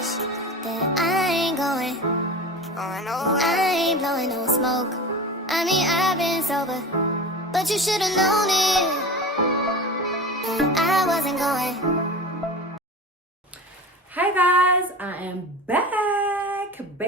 promise that I ain't going nowhere. I ain't blowing no smoke. I mean, I've been sober, but you should've known it. I wasn't going. Hi guys, I am back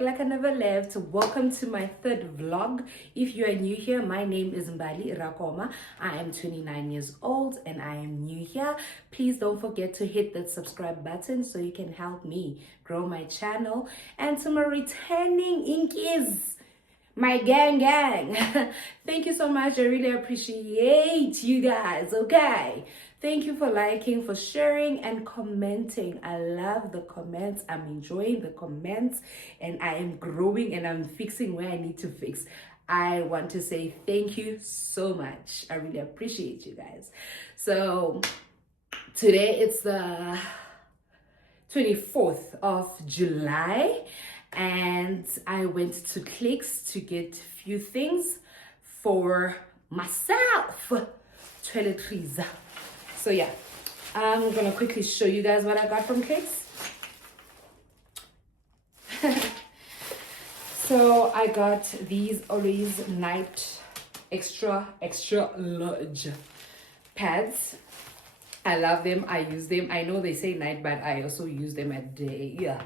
like I never left. Welcome to my third vlog. If you are new here, my name is Mbali Rakoma. I am 29 years old and I am new here. Please don't forget to hit that subscribe button so you can help me grow my channel. And to my returning inkies, my gang, thank you so much. I really appreciate you guys. Okay, thank you for liking, for sharing and commenting. I love the comments. I'm enjoying the comments and I am growing and I'm fixing where I need to fix. I want to say thank you so much. I really appreciate you guys. So today it's the 24th of July and I went to Clicks to get a few things for myself, toiletries. So yeah, I'm gonna quickly show you guys what I got from Clicks. So I got these Always Night extra large pads. I love them. I use them. I know they say night, but I also use them at day. Yeah,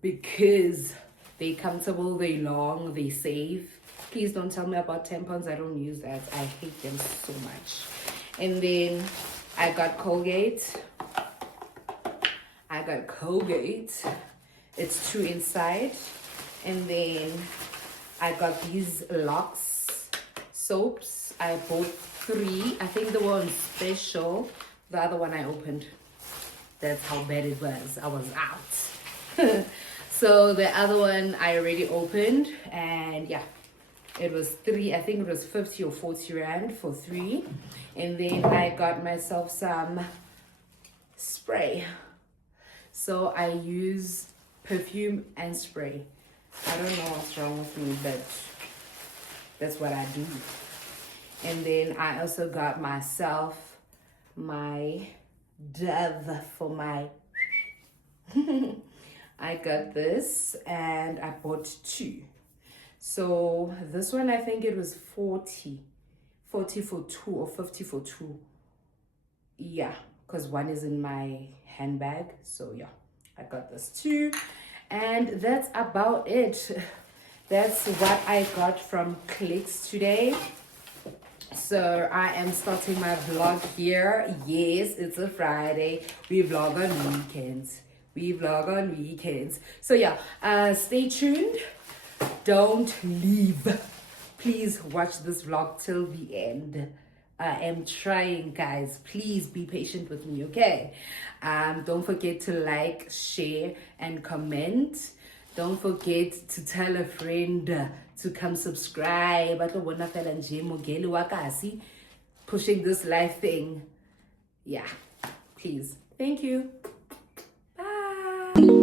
because they comfortable, they long, they save. Please don't tell me about tampons. I don't use that. I hate them so much. And then I got Colgate. It's 2 inside. And then I got these Lux soaps. I bought 3. I think they were on special. The other one I opened. That's how bad it was. I was out. So the other one I already opened, and yeah, it was 3. I think it was 50 or 40 rand for 3. And then I got myself some spray. So I use perfume and spray. I don't know what's wrong with me, but that's what I do. And then I also got myself my Dove for my I got this and I bought 2. So this one, I think it was 40 for 2 or 50 for 2. Yeah, because one is in my handbag. So yeah, I got this too. And that's about it. That's what I got from Clicks today. So I am starting my vlog here. Yes, it's a Friday. We vlog on weekends. So yeah, stay tuned. Don't leave. Please watch this vlog till the end. I am trying, guys. Please be patient with me, okay? Don't forget to like, share, and comment. Don't forget to tell a friend to come subscribe. Pushing this life thing. Yeah, please. Thank you. Bye.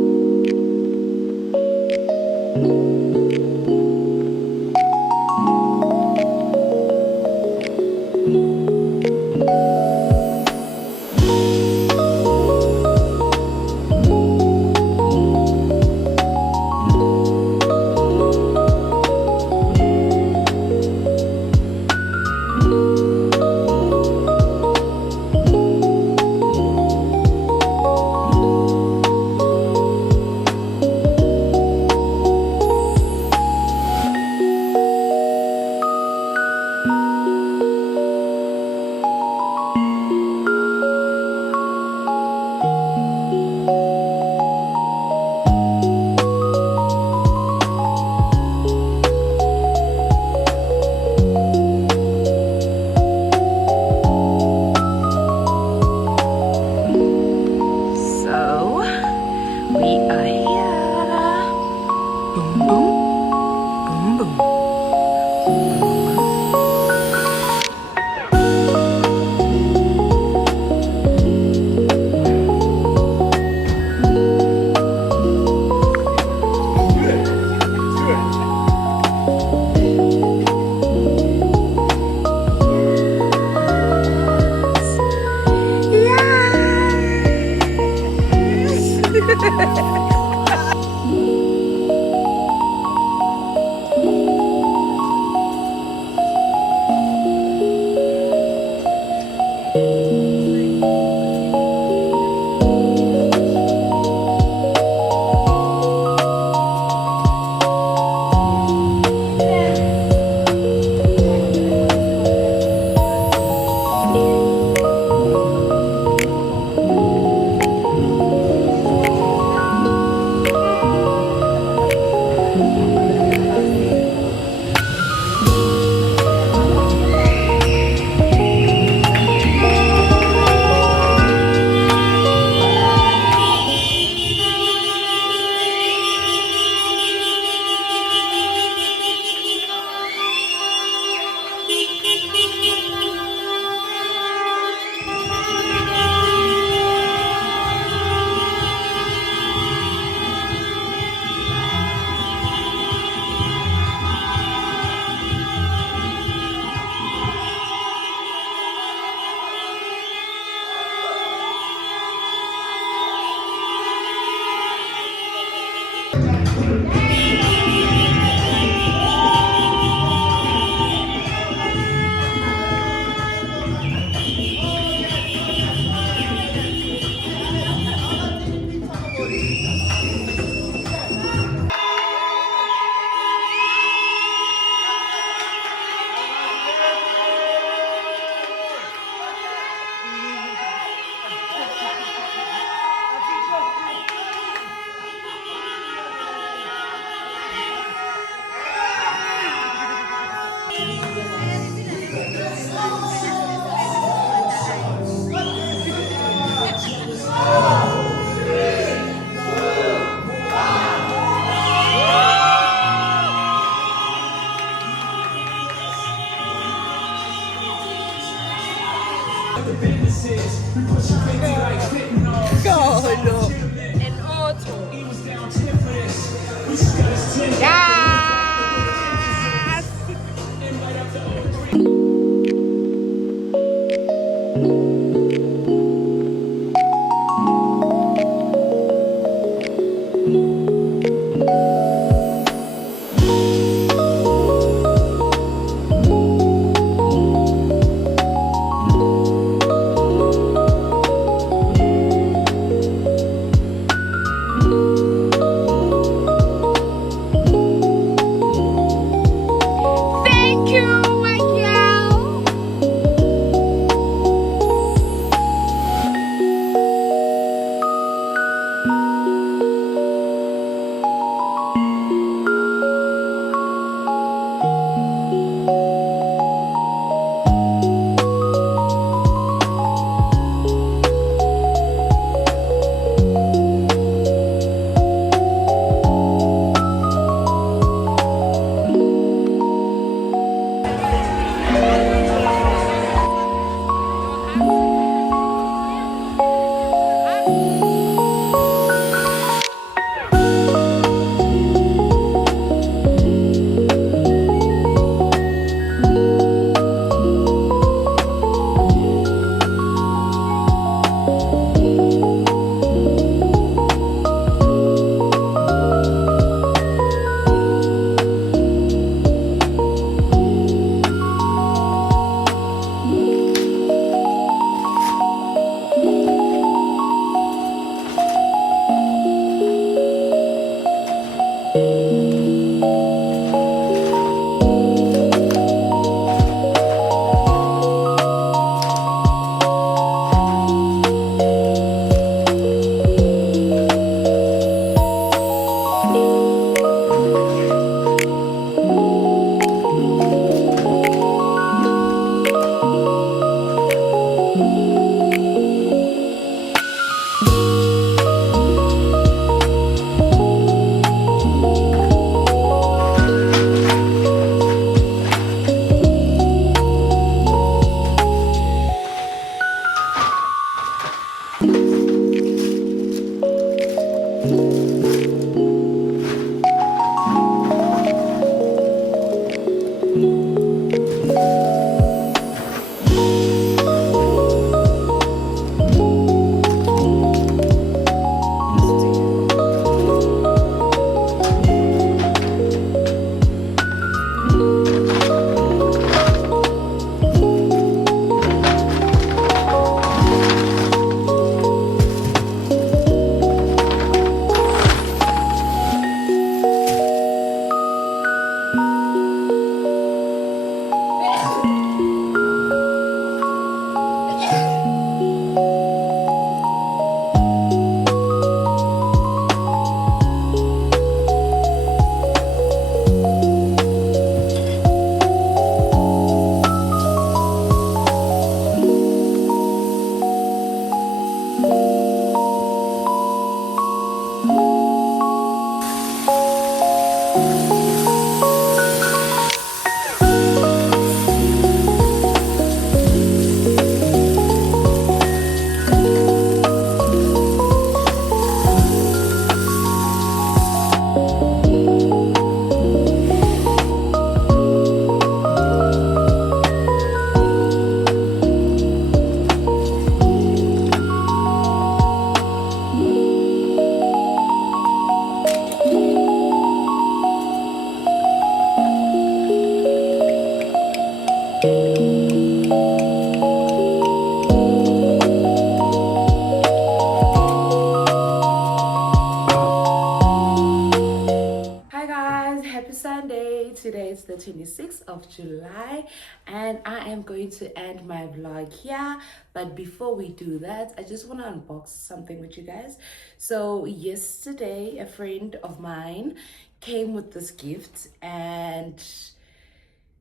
today is the 26th of July and I am going to end my vlog here. But before we do that, I just want to unbox something with you guys. So yesterday, a friend of mine came with this gift and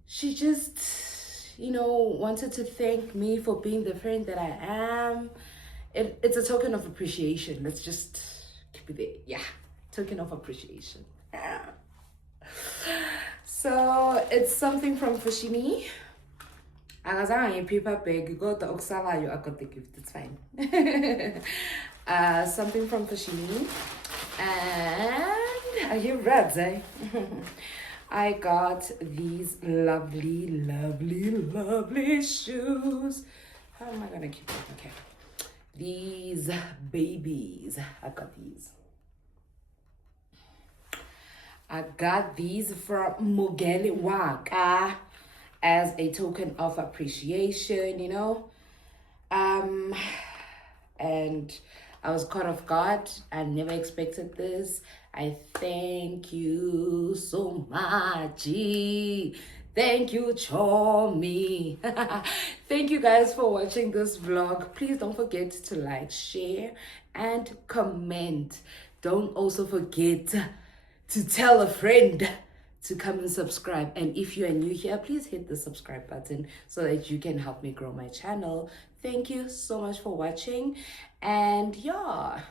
she just, wanted to thank me for being the friend that I am. It's a token of appreciation. Let's just keep it there. Yeah, token of appreciation. So it's something from Foschini. Akazange paper bag, got the oksalayo, I got the gift, it's fine. Something from Foschini. And are you ready? I got these lovely, lovely, lovely shoes. How am I gonna keep them? Okay. These babies. I got these. I got these from Mugeli Waka as a token of appreciation, and I was caught off guard. I never expected this. I thank you so much. Thank you, Chomi. Thank you guys for watching this vlog. Please don't forget to like, share, and comment. Don't also forget to tell a friend to come and subscribe. And if you are new here, please hit the subscribe button so that you can help me grow my channel. Thank you so much for watching. And yeah.